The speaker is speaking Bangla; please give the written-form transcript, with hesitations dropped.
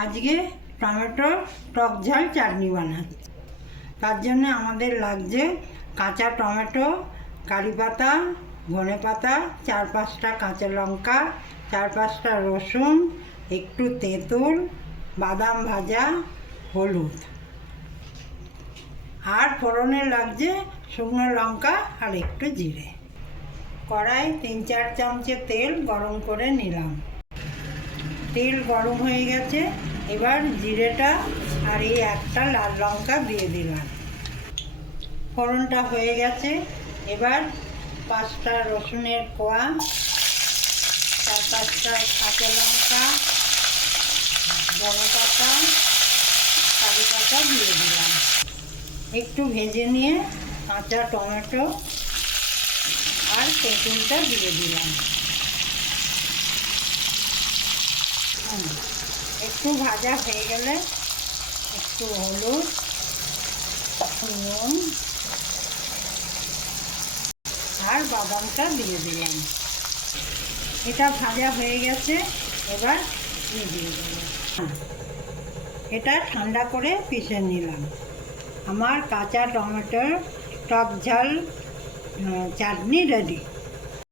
আজকে টমেটো টক ঝাল চাটনি বানাচ্ছি। তার জন্য আমাদের লাগছে কাঁচা টমেটো, কারি পাতা, ধনে পাতা, 4-5টা কাঁচা লঙ্কা, 4-5টা রসুন, একটু তেঁতুল, বাদাম ভাজা, হলুদ, আর ফোড়নে লাগছে শুকনো লঙ্কা আর একটু জিরে। কড়াই 3-4 চামচে তেল গরম করে নিলাম। তেল গরম হয়ে গেছে, এবার জিরেটা আর এই একটা লাল লঙ্কা দিয়ে দিলাম। ফোড়নটা হয়ে গেছে, এবার 5টা রসুনের কোয়া, 4-5টা কাঁচা লঙ্কা, ধনে পাতা, কারি পাতা দিয়ে দিলাম। একটু ভেজে নিয়ে কাঁচা টমেটো আর তেঁতুলটা দিয়ে দিলাম। একটু ভাজা হয়ে গেলে একটু হলুদ, নুন আর বাদামটা দিয়ে দিলাম। এটা ভাজা হয়ে গেছে, এবার দিয়ে দিলাম। এটা ঠান্ডা করে পিষে নিলাম। আমার কাঁচা টমেটোর টক ঝাল চাটনি রেডি।